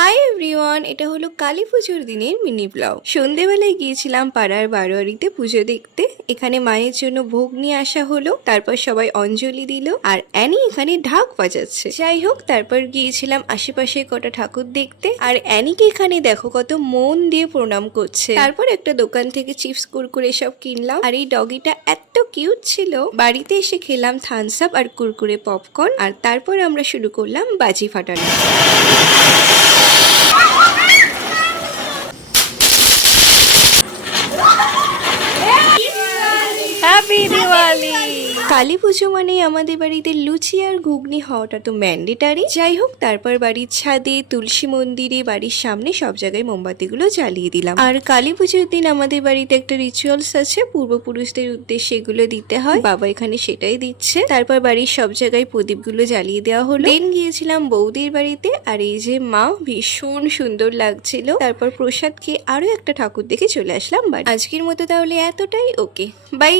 Hi everyone, এটা হলো কালী পুজোর দিনের মিনি ব্লগ। সন্ধেবেলায় গিয়েছিলাম পাড়ার বারোয়ারিতে পুজো দেখতে। এখানে মায়ের জন্য ভোগ নিয়ে আসা হলো, তারপর সবাই অঞ্জলি দিল আর অ্যানি এখানে ঢাক বাজাচ্ছে। যাই হোক, তারপর গিয়েছিলাম আশেপাশে কটা ঠাকুর দেখতে, আর অ্যানিকে এখানে দেখো কত মন দিয়ে প্রণাম করছে। তারপর একটা দোকান থেকে চিপস কুরকুরে সব কিনলাম, আর এই ডগিটা এত কিউট ছিল। বাড়িতে এসে খেলাম থামস আপ আর কুরকুরে পপকর্ন, আর তারপর আমরা শুরু করলাম বাজি ফাটানো। হ্যাপি দিওয়ালি! কালী পুজো মানে আমাদের বাড়িতে লুচি আর ঘুগনি হওয়াটা তো ম্যান্ডেটারি। যাই হোক, তারপর বাড়ির ছাদে, তুলসী মন্দিরে, বাড়ির সামনে সব জায়গায় মোমবাতিগুলো জ্বালিয়ে দিলাম। আর কালী পুজোর দিন আমাদের বাড়িতে একটা রিচুয়ালস আছে, পূর্বপুরুষদের উদ্দেশ্যে এগুলো দিতে হয়। বাবা এখানে সেটাই দিচ্ছে। তারপর বাড়ির সব জায়গায় প্রদীপগুলো জ্বালিয়ে দেওয়া হলো। দেন গিয়েছিলাম বৌদির বাড়িতে, আর এই যে মা, ভীষণ সুন্দর লাগছিল। তারপর প্রসাদ খেয়ে আরো একটা ঠাকুর দেখে চলে আসলাম বাড়ি। আজকের মতো তাহলে এতটাই। ওকে, বাই।